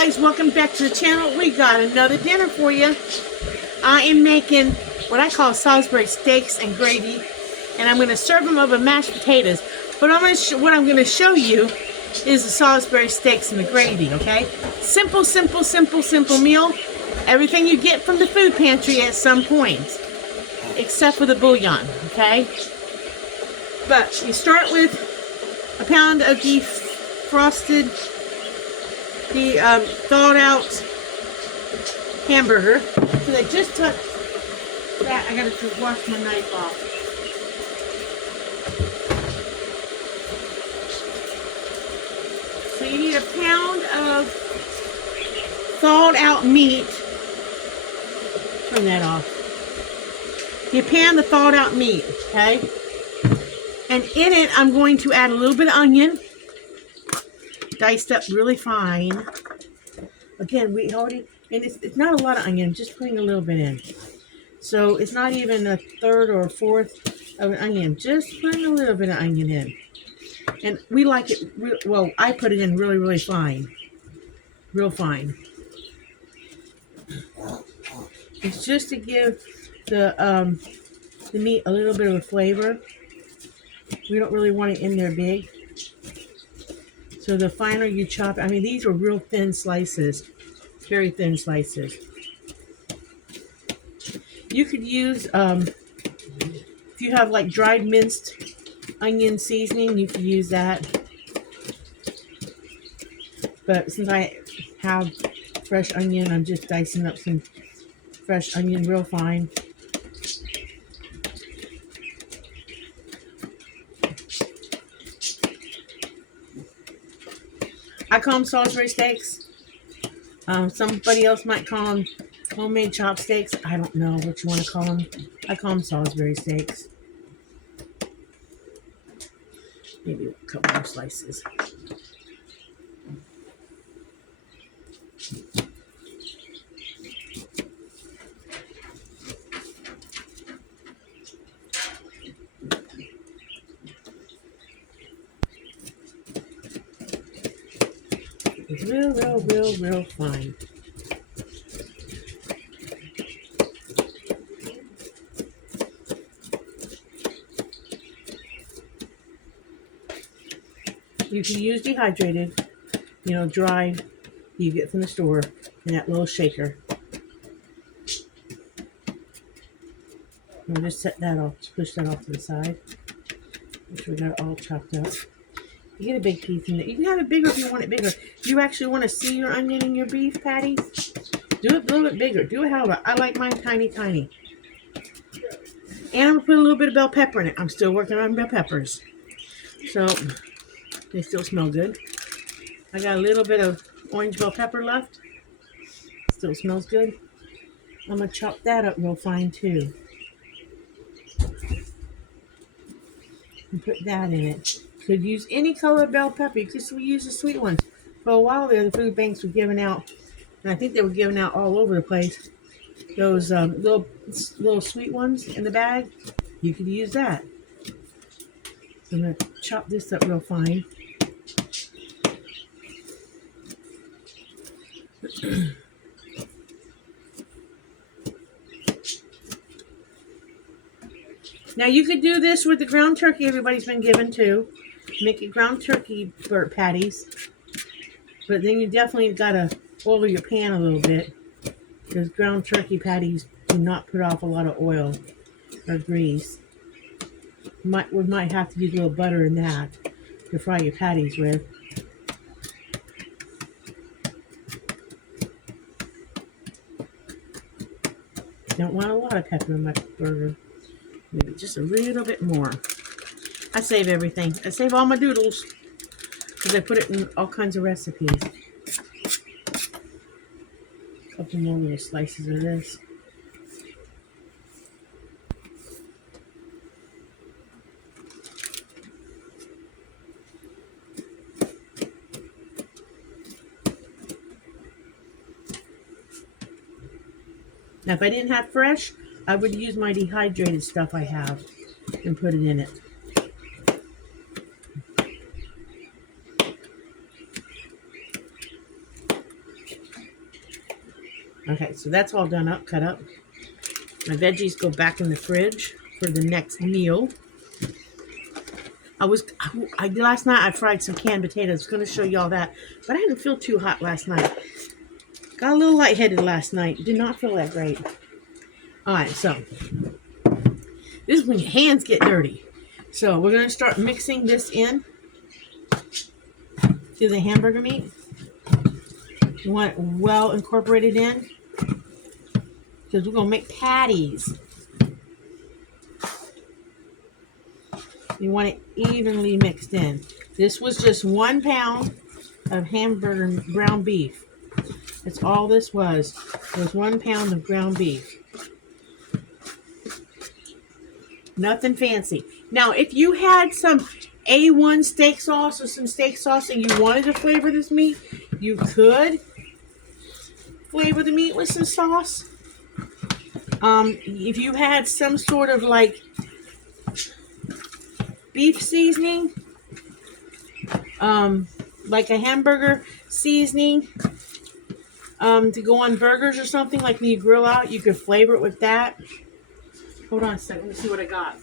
guys, welcome back to the channel. We got another dinner for you. I am making what I call Salisbury steaks and gravy, and I'm going to serve them over mashed potatoes. But what I'm going to show you is the Salisbury steaks and the gravy, okay? Simple, simple, simple, simple meal. Everything you get from the food pantry at some point, except for the bouillon, okay? But you start with a pound of defrosted, thawed out hamburger. So I just took that. I gotta just wash my knife off. So you need a pound of thawed out meat. Turn that off. You pan the thawed out meat, okay? And in it, I'm going to add a little bit of onion, diced up really fine. Again, we already, and it's not a lot of onion, just putting a little bit in. So it's not even a third or a fourth of an onion, just putting a little bit of onion in. And we like it, well, I put it in really, really fine. Real fine. It's just to give the meat a little bit of a flavor. We don't really want it in there big. So the finer you chop, I mean, these are real thin slices. Very thin slices. You could use, if you have like dried minced onion seasoning, you could use that. But since I have fresh onion, I'm just dicing up some fresh onion real fine. I call them Salisbury steaks. Somebody else might call them homemade chopsteaks. I don't know what you want to call them. I call them Salisbury steaks. Maybe a couple more slices. It's real fine. You can use dehydrated, dry, you get from the store in that little shaker. We'll just set that off, push that off to the side. Make sure we got it all chopped up. You get a big piece in there. You can have it bigger if you want it bigger. Do you actually want to see your onion in your beef patties? Do it a little bit bigger. Do it however. I like mine tiny, tiny. And I'm going to put a little bit of bell pepper in it. I'm still working on bell peppers. So, they still smell good. I got a little bit of orange bell pepper left. Still smells good. I'm going to chop that up real fine too. And put that in it. Could use any color of bell pepper. You could use the sweet ones. For a while there, the food banks were giving out, and I think they were giving out all over the place, those little sweet ones in the bag. You could use that. So I'm going to chop this up real fine. Now you could do this with the ground turkey everybody's been given too. Make it ground turkey patties. But then you definitely got to oil your pan a little bit, because ground turkey patties do not put off a lot of oil or grease. We might have to use a little butter in that to fry your patties with. Don't want a lot of pepper in my burger. Maybe just a little bit more. I save everything. I save all my doodles because I put it in all kinds of recipes. A couple more little slices of this. Now, if I didn't have fresh, I would use my dehydrated stuff I have and put it in it. Okay, so that's all done up, cut up. My veggies go back in the fridge for the next meal. Last night I fried some canned potatoes. I was going to show you all that, but I didn't feel too hot last night. Got a little lightheaded last night. Did not feel that great. All right, so this is when your hands get dirty. So we're going to start mixing this in to the hamburger meat. You want it well incorporated in because we're going to make patties. You want it evenly mixed in. This was just 1 pound of hamburger ground beef. That's all this was 1 pound of ground beef. Nothing fancy. Now, if you had some A1 steak sauce or some steak sauce and you wanted to flavor this meat, you could flavor the meat with some sauce. If you had some sort of like beef seasoning, like a hamburger seasoning, to go on burgers or something, like when you grill out, you could flavor it with that. Hold on a second, let me see what I got.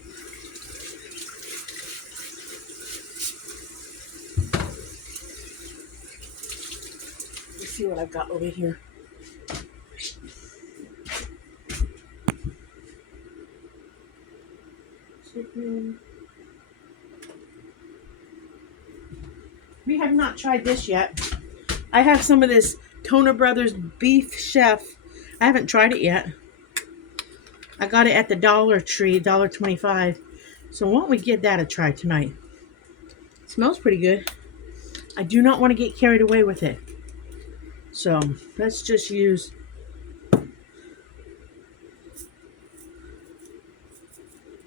Let's see what I've got over here. Chicken. We have not tried this yet. I have some of this Toner Brothers Beef Chef. I haven't tried it yet. I got it at the Dollar Tree, $1.25. So why don't we give that a try tonight? It smells pretty good. I do not want to get carried away with it. So let's just use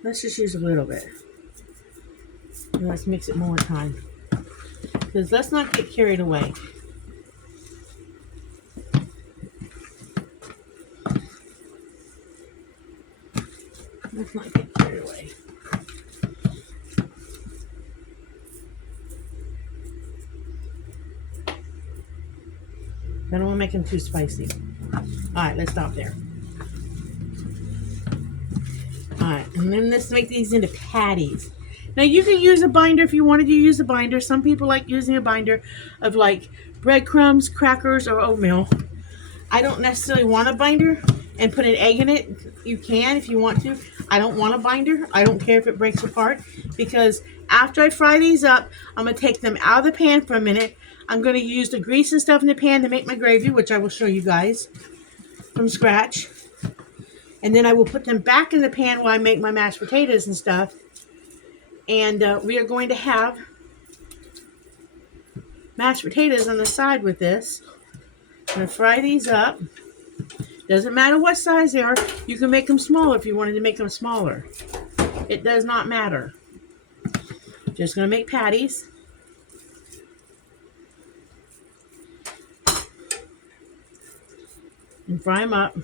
a little bit. And let's mix it more time. Because let's not get carried away. Let's not get carried away. I don't want to make them too spicy. Alright, let's stop there. Alright, and then let's make these into patties. Now you can use a binder if you wanted to use a binder. Some people like using a binder of like breadcrumbs, crackers, or oatmeal. I don't necessarily want a binder and put an egg in it. You can if you want to. I don't want a binder. I don't care if it breaks apart because after I fry these up, I'm going to take them out of the pan for a minute. I'm going to use the grease and stuff in the pan to make my gravy, which I will show you guys from scratch. And then I will put them back in the pan while I make my mashed potatoes and stuff. And we are going to have mashed potatoes on the side with this. I'm going to fry these up. Doesn't matter what size they are. You can make them smaller if you wanted to make them smaller. It does not matter. Just going to make patties. And fry them up.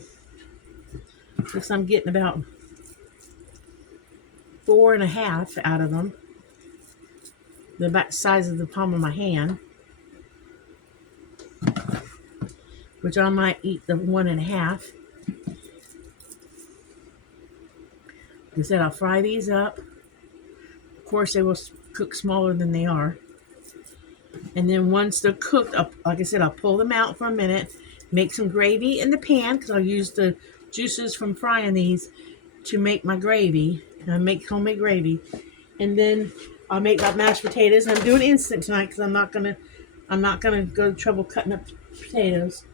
Looks I'm getting about 4.5 out of them. They're about the size of the palm of my hand. Which I might eat the 1.5. Like I said, I'll fry these up. Of course, they will cook smaller than they are. And then once they're cooked, like I said, I'll pull them out for a minute. Make some gravy in the pan because I'll use the juices from frying these to make my gravy. I make homemade gravy. And then I'll make my mashed potatoes. I'm doing instant tonight because I'm not gonna go to trouble cutting up potatoes.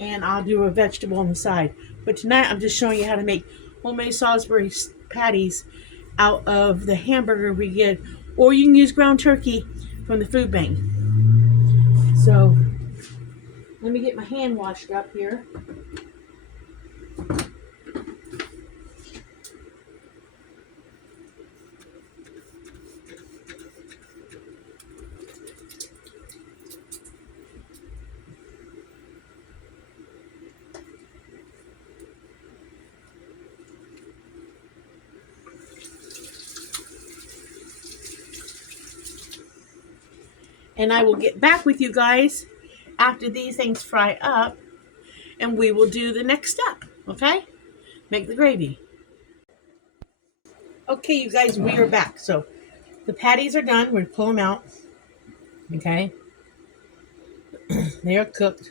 And I'll do a vegetable on the side. But tonight I'm just showing you how to make homemade Salisbury patties out of the hamburger we get. Or you can use ground turkey from the food bank. So let me get my hand washed up here. And I will get back with you guys after these things fry up. and we will do the next step, okay? Make the gravy. Okay, you guys, we are back. So the patties are done. We're going to pull them out, okay? They are cooked.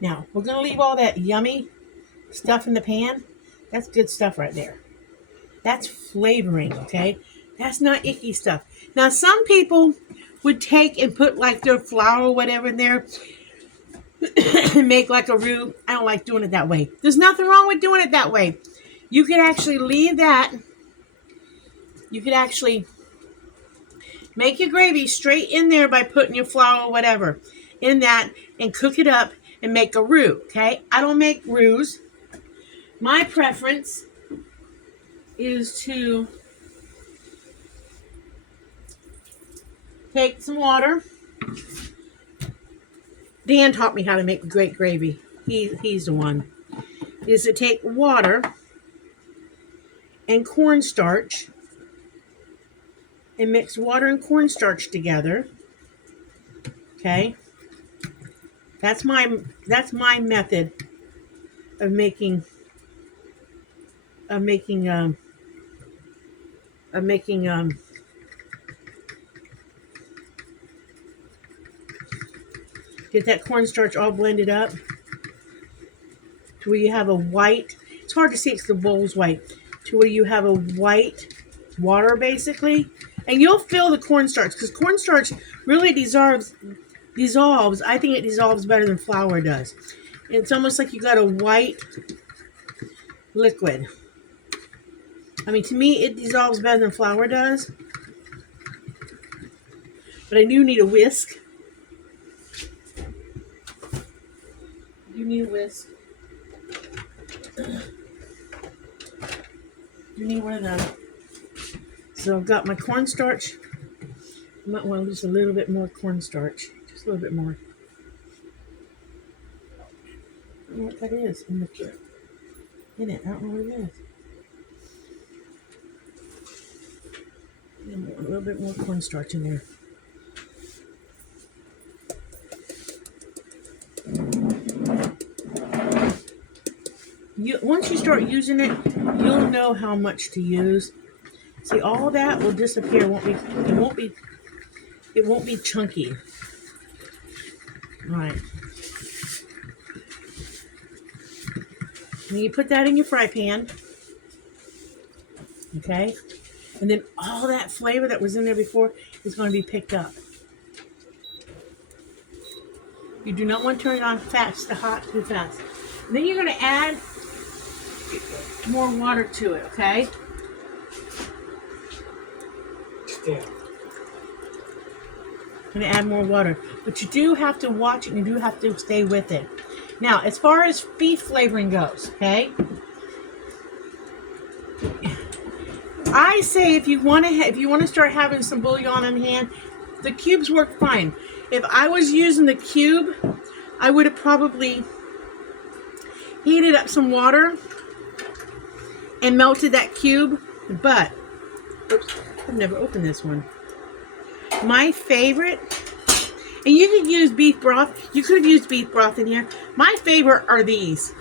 Now, we're going to leave all that yummy stuff in the pan. That's good stuff right there. That's flavoring, okay? That's not icky stuff. Now, some people would take and put like their flour or whatever in there and make like a roux. I don't like doing it that way. There's nothing wrong with doing it that way. You could actually leave that. You could actually make your gravy straight in there by putting your flour or whatever in that and cook it up and make a roux, okay? I don't make roux. My preference is to take some water. Dan taught me how to make great gravy. He's the one. Is to take water and cornstarch and mix water and cornstarch together. Okay? That's my method of making get that cornstarch all blended up to where you have a white, it's hard to see because the bowl's white, to where you have a white water basically, and you'll feel the cornstarch because cornstarch really dissolves. I think it dissolves better than flour does. It's almost like you got a white liquid. I mean, to me, it dissolves better than flour does. But I do need a whisk. You need a whisk. You need one of them. So I've got my cornstarch. I might want just a little bit more cornstarch. Just a little bit more. I don't know what that is in it. I don't know what it is. A little bit more cornstarch in there. Once you start using it, you'll know how much to use. See, all that will disappear. It won't be chunky. All right. Then you put that in your fry pan. Okay? And then all that flavor that was in there before is going to be picked up. You do not want to turn it on fast, hot too fast. And then you're going to add more water to it, okay? Yeah. I'm going to add more water. But you do have to watch it and you do have to stay with it. Now, as far as beef flavoring goes, okay? I say if you want to start having some bouillon on hand, the cubes work fine. If I was using the cube, I would have probably heated up some water and melted that cube. But, oops, I've never opened this one. My favorite, and you could use beef broth. You could have used beef broth in here. My favorite are these.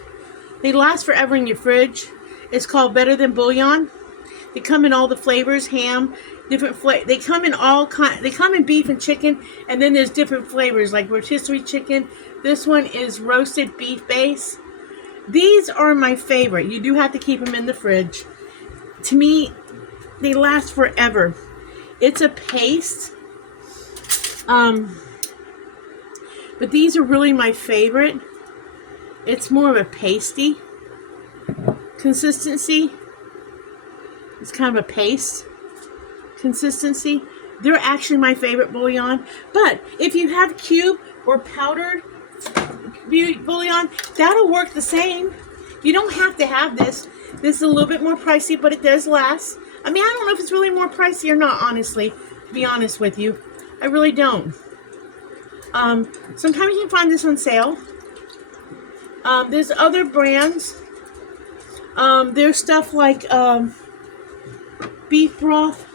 They last forever in your fridge. It's called Better Than Bouillon. They come in all the flavors, ham, different flavors. They come in They come in beef and chicken, and then there's different flavors like rotisserie chicken. This one is roasted beef base. These are my favorite. You do have to keep them in the fridge. To me, they last forever. It's a paste. But these are really my favorite. It's more of a pasty consistency. It's kind of a paste consistency. They're actually my favorite bouillon. But if you have cube or powdered bouillon, that'll work the same. You don't have to have this. This is a little bit more pricey, but it does last. I mean, I don't know if it's really more pricey or not, honestly, to be honest with you. I really don't. Sometimes you can find this on sale. There's other brands. There's stuff like beef broth.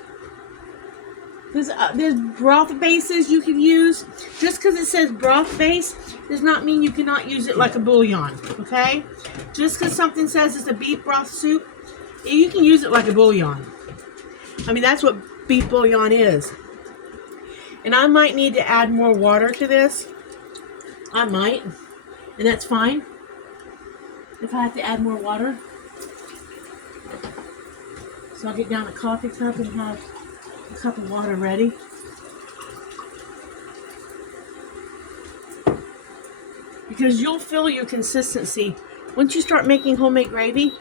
There's broth bases you can use. Just because it says broth base does not mean you cannot use it like a bouillon, okay? Just because something says it's a beef broth soup, you can use it like a bouillon. I mean, that's what beef bouillon is. And I might need to add more water to this. I might. And that's fine. If I have to add more water. So I'll get down a coffee cup and have a cup of water ready. Because you'll feel your consistency. Once you start making homemade gravy,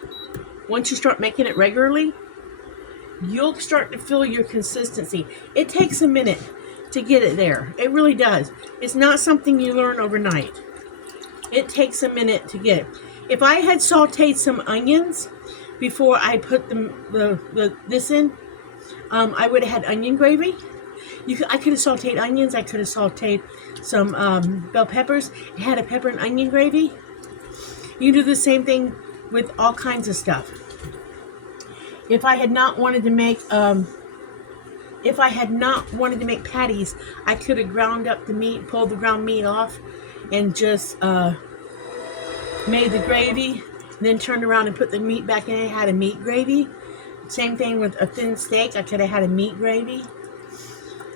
once you start making it regularly, you'll start to feel your consistency. It takes a minute to get it there. It really does. It's not something you learn overnight. It takes a minute to get it. If I had sauteed some onions before I put this in, I would have had onion gravy. I could have sauteed onions. I could have sauteed some bell peppers. It had a pepper and onion gravy. You do the same thing with all kinds of stuff. If I had not wanted to make patties, I could have ground up the meat, pulled the ground meat off, and just made the gravy, and then turned around and put the meat back in. It had a meat gravy. Same thing with a thin steak. I could have had a meat gravy.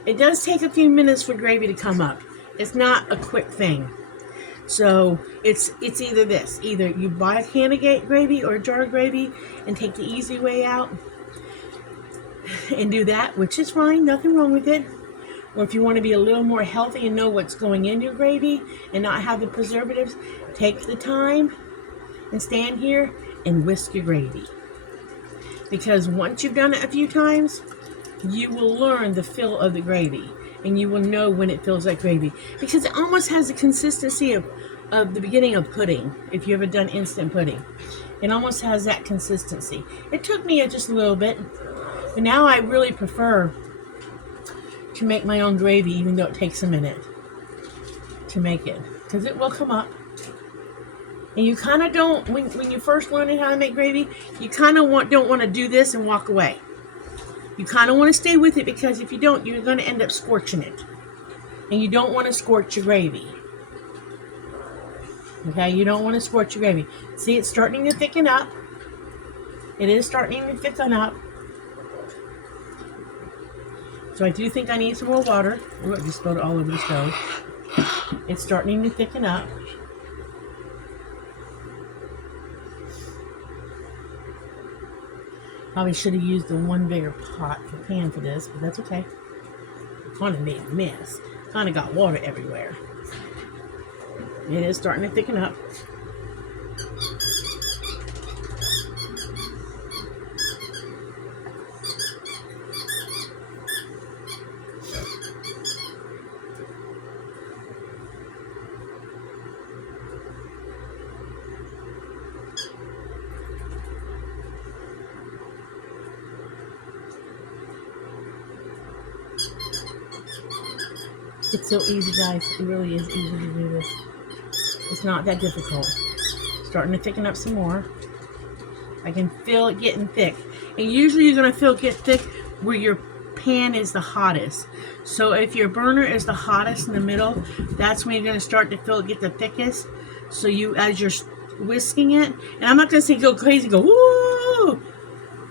It does take a few minutes for gravy to come up. It's not a quick thing. So it's either this. Either you buy a can of gravy or a jar of gravy and take the easy way out and do that, which is fine. Nothing wrong with it. Or if you want to be a little more healthy and know what's going in your gravy and not have the preservatives, take the time and stand here and whisk your gravy. Because once you've done it a few times, you will learn the feel of the gravy. And you will know when it feels like gravy. Because it almost has the consistency of the beginning of pudding. If you ever done instant pudding. It almost has that consistency. It took me just a little bit. But now I really prefer to make my own gravy. Even though it takes a minute to make it. Because it will come up. And you kind of don't, when you're first learning how to make gravy, you kind of don't want to do this and walk away. You kind of want to stay with it, because if you don't, you're going to end up scorching it. And you don't want to scorch your gravy. Okay, you don't want to scorch your gravy. See, it's starting to thicken up. It is starting to thicken up. So I do think I need some more water. Ooh, I just spilled it all over the stove. It's starting to thicken up. Probably should have used the one bigger pan for this, but that's okay. Kind of made a mess. Kind of got water everywhere. It is starting to thicken up. It's so easy, guys. It really is easy to do this. It's not that difficult. Starting to thicken up some more. I can feel it getting thick. And usually you're going to feel it get thick where your pan is the hottest. So if your burner is the hottest in the middle, that's when you're going to start to feel it get the thickest. So you, as you're whisking it, and I'm not going to say go crazy, go woo! You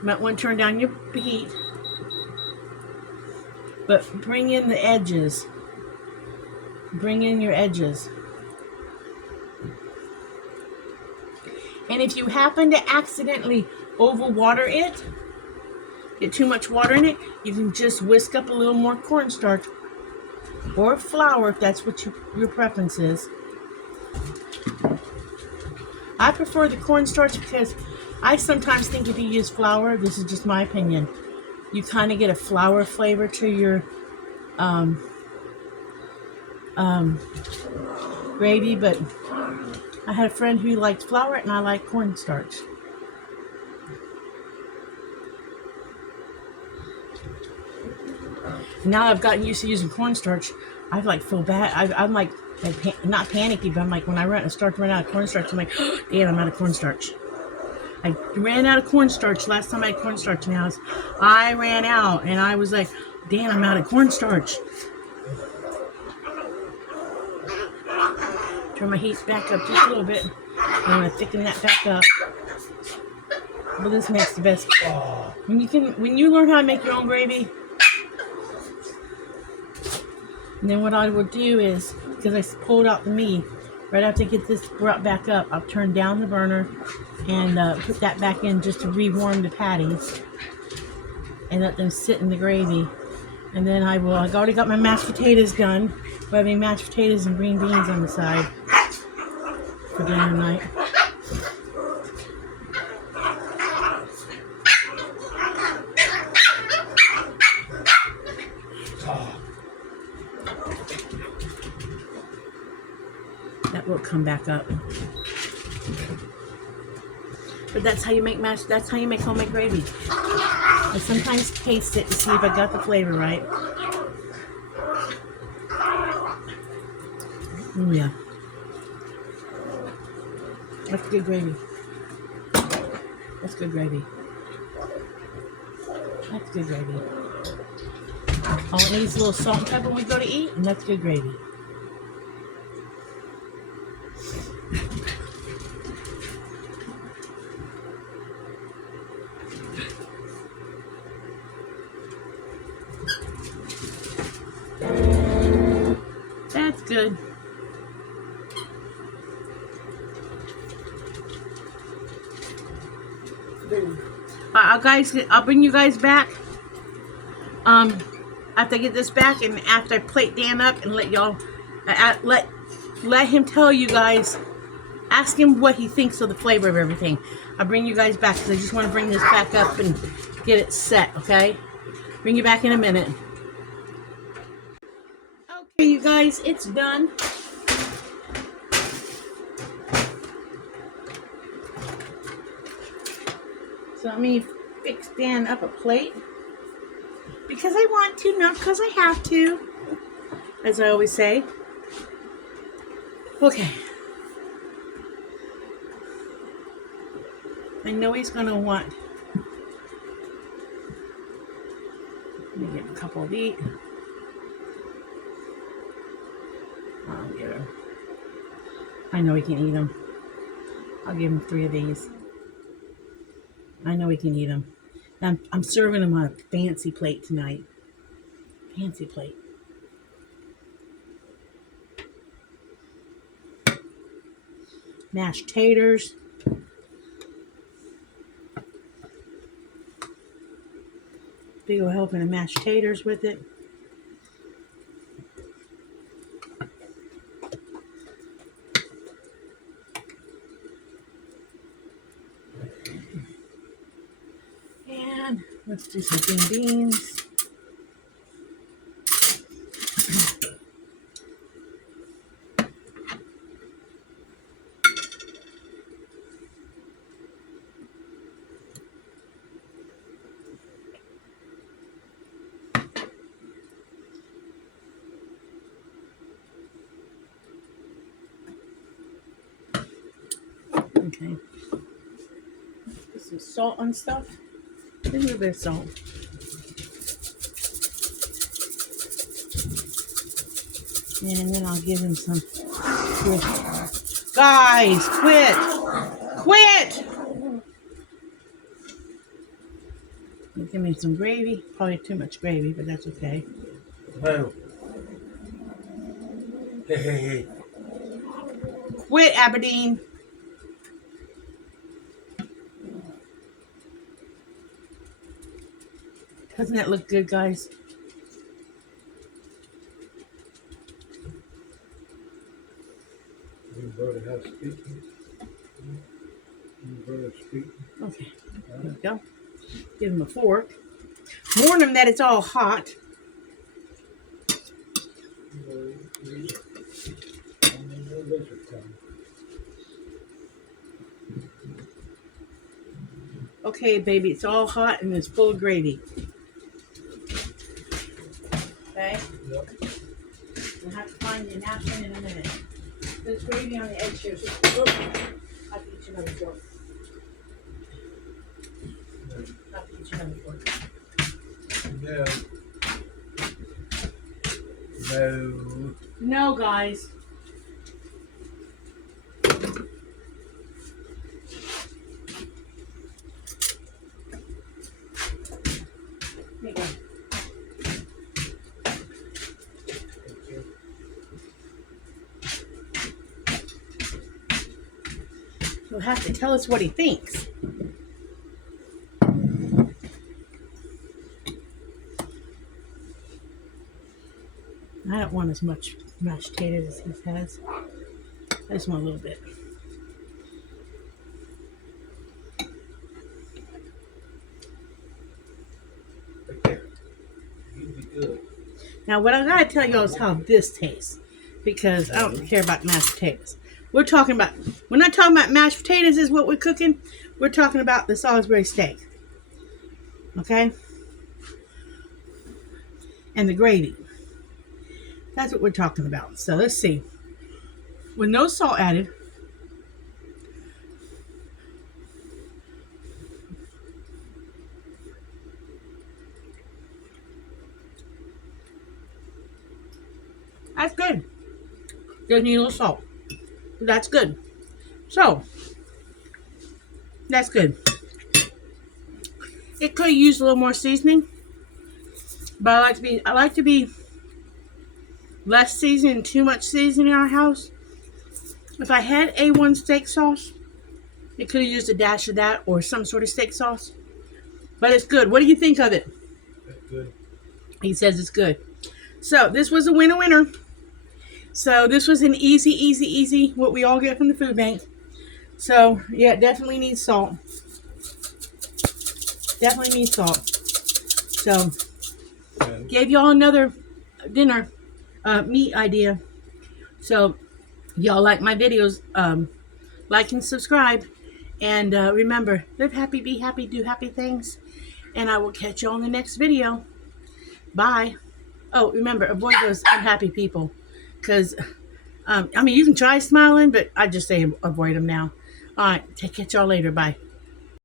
might want to turn down your heat. But bring in the edges. Bring in your edges. And if you happen to accidentally overwater it, get too much water in it, you can just whisk up a little more cornstarch or flour if that's what your preference is. I prefer the cornstarch because I sometimes think if you use flour, this is just my opinion, you kind of get a flour flavor to your gravy, but I had a friend who liked flour and I like cornstarch. Now I've gotten used to using cornstarch, I like feel bad. I'm like not panicky, but I'm like, when I start to run out of cornstarch, I'm like, oh, damn, I'm out of cornstarch. I ran out of cornstarch last time I had cornstarch in the house. I ran out and I was like, Dan, I'm out of cornstarch. Turn my heat back up just a little bit. I'm gonna thicken that back up. But this makes the best. When you learn how to make your own gravy, and then what I will do is, because I pulled out the meat, right after I get this brought back up, I'll turn down the burner and put that back in just to rewarm the patties and let them sit in the gravy. And then I've already got my mashed potatoes done. We're having mashed potatoes and green beans on the side for dinner tonight. That will come back up. But that's how you make homemade gravy. I sometimes taste it to see if I got the flavor right. Oh yeah. That's good gravy. That's good gravy. That's good gravy. All it needs is a little salt and pepper when we go to eat, and that's good gravy. That's good. I'll bring you guys back. After I get this back and after I plate Dan up and let y'all, let him tell you guys, ask him what he thinks of the flavor of everything. I'll bring you guys back because I just want to bring this back up and get it set, okay? Bring you back in a minute. Okay, you guys, it's done. So let me fix Dan up a plate. Because I want to, not because I have to. As I always say. Okay. I know he's going to want. Let me get a couple of these. I'll get him. I know he can eat them. I'll give him 3 of these. I know he can eat them. I'm serving him on a fancy plate tonight. Fancy plate. Mashed taters. Big old helping of mashed taters with it. And let's do some green beans. Okay. Put some salt on stuff. A little bit of salt. And then I'll give him some. Guys, quit! Quit! Give me some gravy. Probably too much gravy, but that's okay. Oh. Hey. Quit, Aberdeen. Doesn't that look good, guys? You brother have speaking. You brother speaking. Okay, there we go. Give him a fork. Warn him that it's all hot. Okay, baby, it's all hot and it's full of gravy. Okay? Yep. We'll have to find your napkin in a minute. There's gravy on the edge here. So, I'll get you another fork. I'll get you another fork. Yeah. No. No, guys. There you go. He'll have to tell us what he thinks. I don't want as much mashed potatoes as he has. I just want a little bit. Okay. You'd be good. Now, what I gotta tell y'all is how this tastes, because I don't care about mashed potatoes. We're not talking about mashed potatoes is what we're cooking. We're talking about the Salisbury steak. Okay? And the gravy. That's what we're talking about. So let's see. With no salt added. That's good. Doesn't need a little salt. That's good. So, that's good. It could use a little more seasoning, but I like to be less seasoned and too much seasoning in our house. If I had A1 steak sauce, it could have used a dash of that or some sort of steak sauce. But it's good. What do you think of it? That's good. He says it's good. So this was a winner. So this was an easy, what we all get from the food bank. So yeah, it definitely needs salt. Definitely needs salt. So Okay. gave y'all another dinner meat idea. So y'all like my videos, like and subscribe. And remember, live happy, be happy, do happy things. And I will catch you on the next video. Bye. Oh, remember, avoid those unhappy people. Because, I mean, you can try smiling, but I just say avoid them now. All right, catch y'all later. Bye.